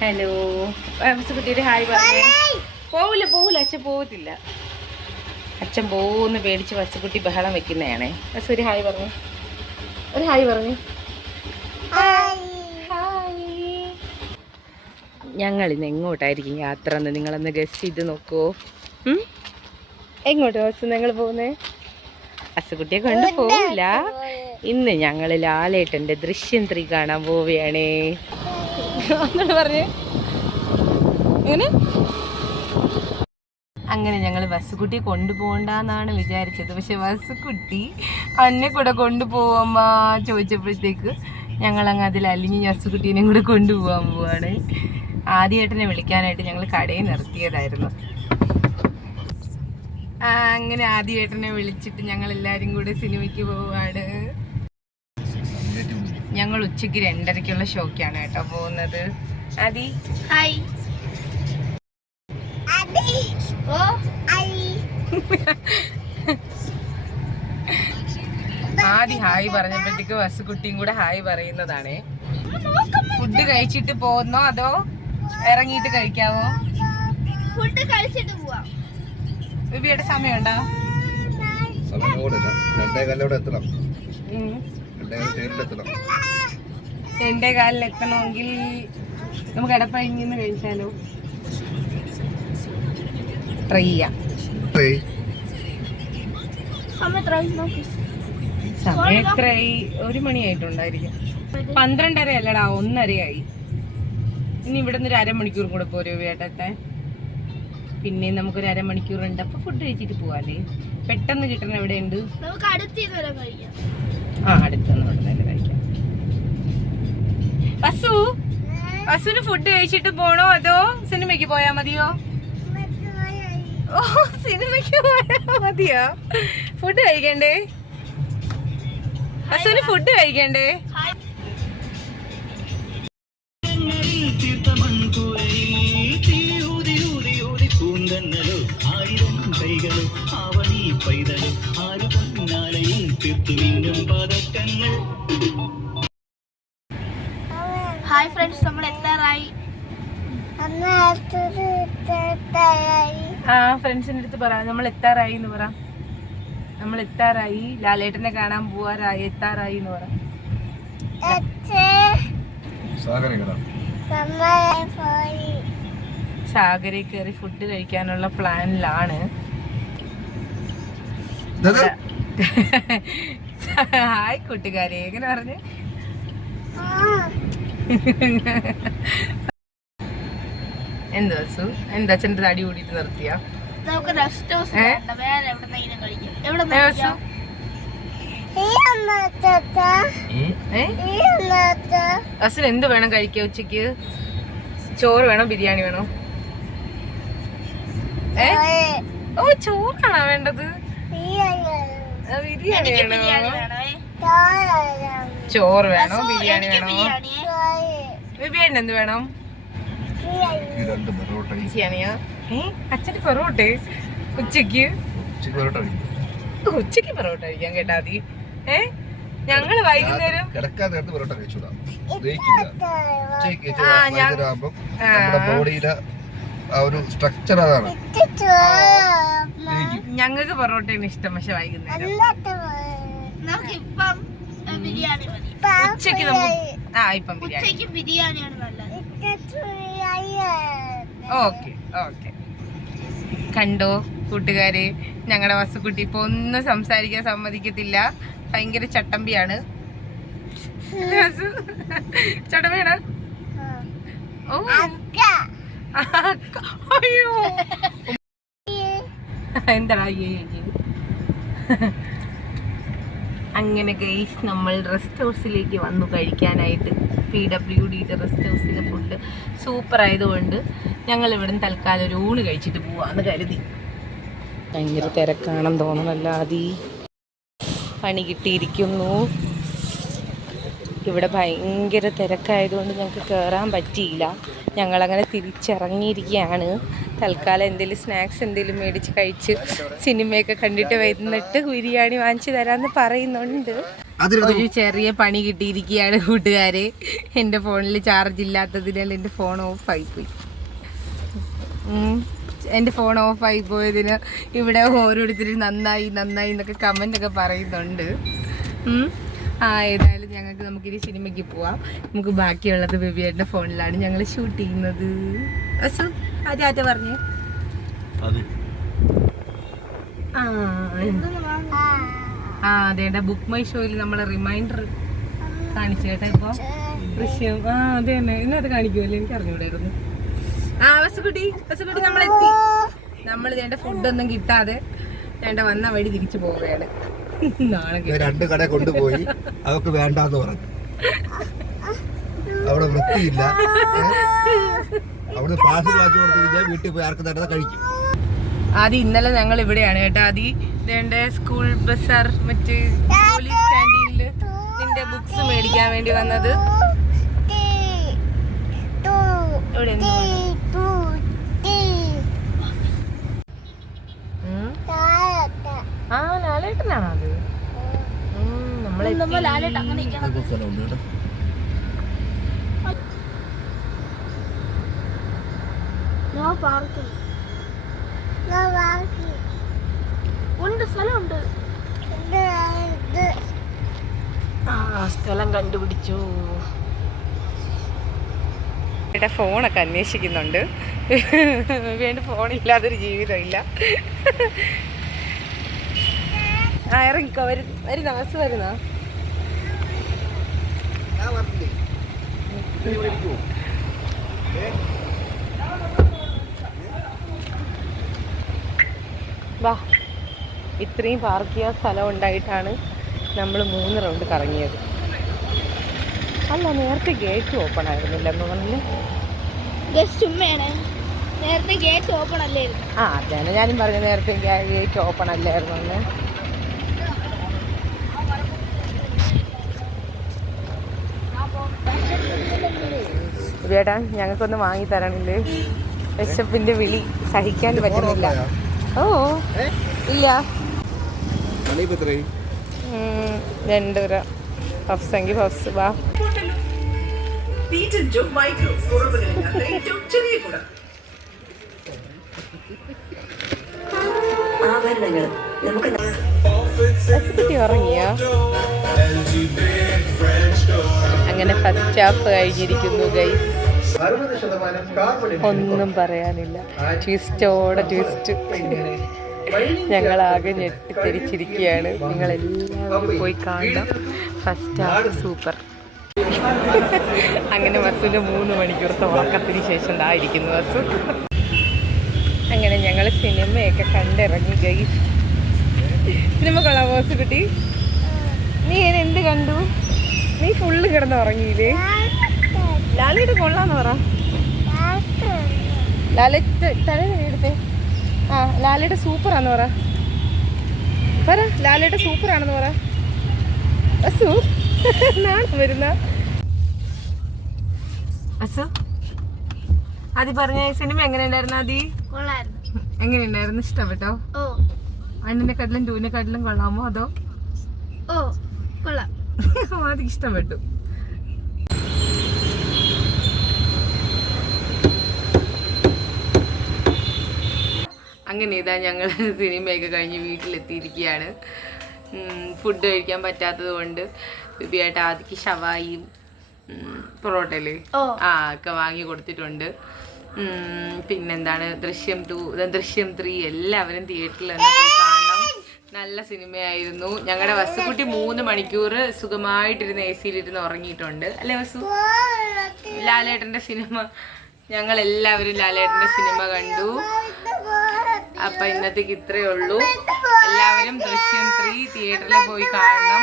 Hello കുട്ടിയുടെ hi പറഞ്ഞു. പോവില്ല അച്ഛൻ പോകത്തില്ല. അച്ഛൻ പോകുന്ന പേടിച്ച് വസുകുട്ടി ബഹളം വെക്കുന്നതാണേ. വസു ഒരു ഹായ് പറഞ്ഞു. ഞങ്ങളിന്ന് എങ്ങോട്ടായിരിക്കും യാത്ര എന്ന് നിങ്ങളൊന്ന് ഗസ് ചെയ്ത് നോക്കുമോ? എങ്ങോട്ട് വസു നിങ്ങൾ പോകുന്നേ? വസുകുട്ടിയെ കൊണ്ട് പോവില്ല. ഇന്ന് ഞങ്ങൾ ലാലേട്ടൻ്റെ ദൃശ്യം 3 കാണാൻ പോവുകയാണേ. പറഞ്ഞേ അങ്ങനെ ഞങ്ങൾ വസുകുട്ടിയെ കൊണ്ടുപോകണ്ടെന്നാണ് വിചാരിച്ചത്. പക്ഷെ വസുകുട്ടി അന്നെ കൂടെ കൊണ്ടുപോവാമ്മ ചോദിച്ചപ്പോഴത്തേക്ക് ഞങ്ങളങ്ങ് അതിൽ അലിഞ്ഞ് വസുകുട്ടീനെയും കൂടെ കൊണ്ടുപോകാൻ പോവാണ്. ആദ്യേട്ടനെ വിളിക്കാനായിട്ട് ഞങ്ങൾ കടയിൽ നിർത്തിയതായിരുന്നു. അങ്ങനെ ആദ്യേട്ടനെ വിളിച്ചിട്ട് ഞങ്ങൾ എല്ലാവരും കൂടെ സിനിമയ്ക്ക് പോവാണ്. ഞങ്ങൾ ഉച്ചയ്ക്ക് 2:30-ക്കുള്ള ഷോക്കാണ് കേട്ടോ പോകുന്നത്. ആദി ഹായ്. ആദി ഹായ് പറഞ്ഞപ്പോഴത്തേക്ക് വസുകുട്ടിയും കൂടെ ഹായ് പറയുന്നതാണേ. ഫുഡ് കഴിച്ചിട്ട് പോകുന്നോ അതോ ഇറങ്ങിയിട്ട് കഴിക്കാവോ? ഫുഡ് കഴിച്ചിട്ട് പോവാം. വിവിയുടെ സമയമുണ്ടോ? 2:15 എത്തണമെങ്കിൽ നമുക്ക് എടപ്പഴിഞ്ഞിന്ന് കഴിച്ചാലോ? ട്രൈ ചെയ്യാം. സമയം എത്രയായി? 1 മണിയായിട്ടുണ്ടായിരിക്കും. 12:30 അല്ലടാ, 1:30 ഇനി ഇവിടെ നിന്ന് 1/2 മണിക്കൂർ കൂടെ പോരോ വേട്ടത്തെ? പിന്നെ നമുക്കൊരു 1/2 മണിക്കൂറുണ്ട്. അപ്പൊ ഫുഡ് കഴിച്ചിട്ട് പോവാല്ലേ? പെട്ടെന്ന് കിട്ടണ എവിടെയുണ്ട്? അടുത്തൊന്നും തന്നെ കഴിക്കാം. വസുവിന് ഫുഡ് കഴിച്ചിട്ട് പോണോ അതോ സിനിമയ്ക്ക് പോയാ മതിയോ? ഓ, സിനിമയ്ക്ക് പോയാ മതിയോ? ഫുഡ് കഴിക്കണ്ടേ? വസുവിന് ഫുഡ് കഴിക്കണ്ടേ? ഹായ് ഫ്രണ്ട്സ്, നമ്മൾ എത്താറായി. ഫ്രണ്ട്സിന്റെ അടുത്ത് പറ നമ്മൾ എത്താറായി എന്ന് പറ. നമ്മൾ എത്താറായി, ലാലേട്ടനെ കാണാൻ പോവാറായി, എത്താറായി എന്ന് പറ. സാഗരയിൽ കയറി ഫുഡ് കഴിക്കാനുള്ള പ്ലാനിലാണ്. ഹായ് കൂട്ടുകാരെ, എങ്ങനെ പറഞ്ഞു? എന്താ എന്താ അച്ഛൻ്റെ തടി കൂടിയിട്ട് നിർത്തിയ? അച്ഛൻ എന്ത് വേണം കഴിക്കാൻ ഉച്ചക്ക്? ചോറ് വേണോ ബിരിയാണി വേണോ? ഓ, ചോറാണോ വേണ്ടത്? ബിരിയാണി വേണോ? ചോറ് വേണോ ബിരിയാണി വേണോ? ബിരിയാണി എന്ത് വേണം? ബിരിയാണിയാ? അച്ഛന് പൊറോട്ട ഉച്ചക്ക് പൊറോട്ട കഴിക്കാൻ കേട്ടാ മതി. ഞങ്ങള് വൈകുന്നേരം ഞങ്ങൾക്ക് പൊറോട്ടയാണ് ഇഷ്ടം. പക്ഷെ വൈകുന്നേരം ഉച്ചക്ക് നമുക്ക് ഇപ്പം ബിരിയാണിയാണ് നല്ലത്. ഓക്കെ കണ്ടോ കൂട്ടുകാരെ, ഞങ്ങളുടെ വസുകുട്ടി ഇപ്പൊ ഒന്നും സംസാരിക്കാൻ സമ്മതിക്കത്തില്ല. ഭയങ്കര ചട്ടമ്പിയാണ്. ചട്ടമ്പിയാണ്. ഓ അയ്യോ, എന്താ അങ്ങനെ ഗൈസ്, നമ്മൾ റെസ്റ്റ് ഹൗസിലേക്ക് വന്നു കഴിക്കാനായിട്ട്. PWDയുടെ റെസ്റ്റ് ഹൗസിലെ ഫുഡ് സൂപ്പർ ആയതുകൊണ്ട് ഞങ്ങൾ ഇവിടുന്ന് തൽക്കാലം ഒരു ഊണ് കഴിച്ചിട്ട് പോവാന്ന് കരുതി. ഭയങ്കര തിരക്കാണെന്ന് തോന്നണല്ലോ. ആദി പണി കിട്ടിയിരിക്കുന്നു. ഇവിടെ ഭയങ്കര തിരക്കായതുകൊണ്ട് ഞങ്ങൾക്ക് കയറാൻ പറ്റിയില്ല. ഞങ്ങളങ്ങനെ തിരിച്ചിറങ്ങിയിരിക്കുകയാണ്. തൽക്കാലം എന്തെങ്കിലും സ്നാക്സ് എന്തെങ്കിലും മേടിച്ച് കഴിച്ച് സിനിമയൊക്കെ കണ്ടിട്ട് വന്നിട്ട് ബിരിയാണി വാങ്ങിച്ച് തരാമെന്ന് പറയുന്നുണ്ട്. ഒരു ചെറിയ പണി കിട്ടിയിരിക്കുകയാണ് കൂട്ടുകാരെ. എൻ്റെ ഫോണിൽ ചാർജ് ഇല്ലാത്തതിനാൽ എൻ്റെ ഫോൺ ഓഫായിപ്പോയി. എൻ്റെ ഫോൺ ഓഫായി പോയതിന് ഇവിടെ ഓരോരുത്തരും നന്നായി നന്നായി എന്നൊക്കെ കമൻ്റ് ഒക്കെ പറയുന്നുണ്ട്. ഏതായാലും നമുക്കിനി സിനിമയ്ക്ക് പോവാം. നമുക്ക് ബാക്കിയുള്ളത് ബേബിയുടെ ഫോണിലാണ് ഞങ്ങൾ ഷൂട്ട് ചെയ്യുന്നത്. ആദ്യമായിട്ട് പറഞ്ഞേ അതേണ്ട ബുക്ക് മൈ ഷോയിൽ നമ്മളെ റിമൈൻഡർ കാണിച്ചു കേട്ടോ. ഇപ്പൊ ദൃശ്യം അതെ തന്നെ ഇന്നത് കാണിക്കുമല്ലോ, എനിക്ക് അറിഞ്ഞൂടായിരുന്നു. വസുകുട്ടി നമ്മളെത്തി. നമ്മൾ വേണ്ട ഫുഡൊന്നും കിട്ടാതെ വേണ്ട വന്ന വഴി തിരിച്ചു പോവുകയാണ്. രണ്ട് കട കൊണ്ടുപോയി അവർക്ക് വേണ്ടാന്ന് പറഞ്ഞു. അവിടെ വൃത്തിയില്ല. അവിടെ പാസ് വാങ്ങിച്ചു കൊടുത്തു കഴിഞ്ഞാൽ വീട്ടിൽ പോയി ആർക്ക് തന്നെ കഴിക്കും. ആദ്യം ഇന്നലെ ഞങ്ങൾ ഇവിടെയാണ് കേട്ടോ. ആദ്യം ഇതേണ്ട സ്കൂൾ ബസാർ മറ്റ് പോലീസ് ക്യാൻറ്റീനില് നിന്റെ ബുക്സ് മേടിക്കാൻ വേണ്ടി വന്നത്. ലാലേട്ടനാണോ അത്? സ്ഥലം കണ്ടുപിടിച്ചു. ഇവിടെ ഫോണൊക്കെ അന്വേഷിക്കുന്നുണ്ട്. വേണ്ട ഫോണില്ലാതൊരു ജീവിതമില്ല. ഇറങ്ങിക്കോ. വരുന്ന ബസ് വരുന്ന വാ. ഇത്രയും പാർക്ക് ചെയ്യാൻ സ്ഥലം ഉണ്ടായിട്ടാണ് നമ്മൾ 3 റൗണ്ട് കറങ്ങിയത്. അല്ല, നേരത്തെ ഗേറ്റ് ഓപ്പൺ ആയിരുന്നില്ല എന്ന് പറഞ്ഞില്ലേ? നേരത്തെ ഗേറ്റ് ഓപ്പൺ അല്ലായിരുന്നു. അതാണ് ഞാനും പറഞ്ഞു, നേരത്തെ ഗേറ്റ് ഓപ്പൺ അല്ലായിരുന്നു എന്ന്. ചേട്ടാ ഞങ്ങൾക്കൊന്ന് വാങ്ങി തരണില്ലേ? വിശപ്പിന്റെ വിളി സഹിക്കാൻ പറ്റുന്നില്ല. ഇല്ല 2 രൂപ. പഫ്സെങ്കിൽ പഫ്സ്. വാ. ഉറങ്ങിയോ? അങ്ങനെ ഫസ്റ്റ് ഹാഫ് കഴിഞ്ഞിരിക്കുന്നു ഗൈസ്. ഒന്നും പറയാനില്ല. ട്വിസ്റ്റോടെ ട്വിസ്റ്റ്. ഞങ്ങളാകെ ഞെട്ടിത്തിരിച്ചിരിക്കുകയാണ്. നിങ്ങളെല്ലാവരും പോയി കാണണം. First half super. അങ്ങനെ ബസ്സിന് 3 മണിക്കൂറത്തെ ഉറക്കത്തിന് ശേഷം ഇതായിരിക്കുന്നു ബസ്. അങ്ങനെ ഞങ്ങൾ സിനിമയൊക്കെ കണ്ടിറങ്ങി ഗൈസ്. സിനിമ കൊള്ളാം ബോസ് കുട്ടി. നീ എന്ത് കണ്ടു? നീ ഫുള്ള് കിടന്ന് ഉറങ്ങിയില്ലേ? ലാലേട്ട് കൊള്ളാന്ന് പറ. ലാലേട്ട് തല എടുത്തേ. ലാലേട്ട് സൂപ്പറാന്ന് പറ. ലാലേട്ട് സൂപ്പറാണെന്ന് പറ. അസു നാളെ വരുന്ന അസു ആദ്യ പറഞ്ഞ സിനിമ എങ്ങനെയുണ്ടായിരുന്നു? ആദ്യ എങ്ങനെയുണ്ടായിരുന്നു? ഇഷ്ടപ്പെട്ടോ? അണ്ണിനെക്കാട്ടിലും 2നെക്കാട്ടിലും കൊള്ളാമോ അതോ? ആദ്യം ഇഷ്ടപ്പെട്ടു. അങ്ങനെ ഇതാ ഞങ്ങൾ സിനിമയൊക്കെ കഴിഞ്ഞ് വീട്ടിലെത്തിയിരിക്കുകയാണ്. ഫുഡ് കഴിക്കാൻ പറ്റാത്തത് കൊണ്ട് ബേബിയായിട്ട് ആദ്യക്ക് ഷവായിയും പൊറോട്ടയില് ഒക്കെ വാങ്ങി കൊടുത്തിട്ടുണ്ട്. പിന്നെന്താണ് ദൃശ്യം 2, ദൃശ്യം 3 എല്ലാവരും തിയേറ്ററിൽ തന്നെ പോയി കാണണം. നല്ല സിനിമയായിരുന്നു. ഞങ്ങളുടെ വസുക്കുട്ടി 3 മണിക്കൂർ സുഖമായിട്ടിരുന്ന് AC-ലിരുന്ന് ഉറങ്ങിയിട്ടുണ്ട്. അല്ലേ വസു? ലാലേട്ടൻ്റെ സിനിമ ഞങ്ങളെല്ലാവരും ലാലേട്ടൻ്റെ സിനിമ കണ്ടു. അപ്പൊ ഇന്നത്തേക്ക് ഇത്രയേ ഉള്ളൂ. എല്ലാവരും ദൃശ്യം 3 തിയേറ്ററിൽ പോയി കാണണം.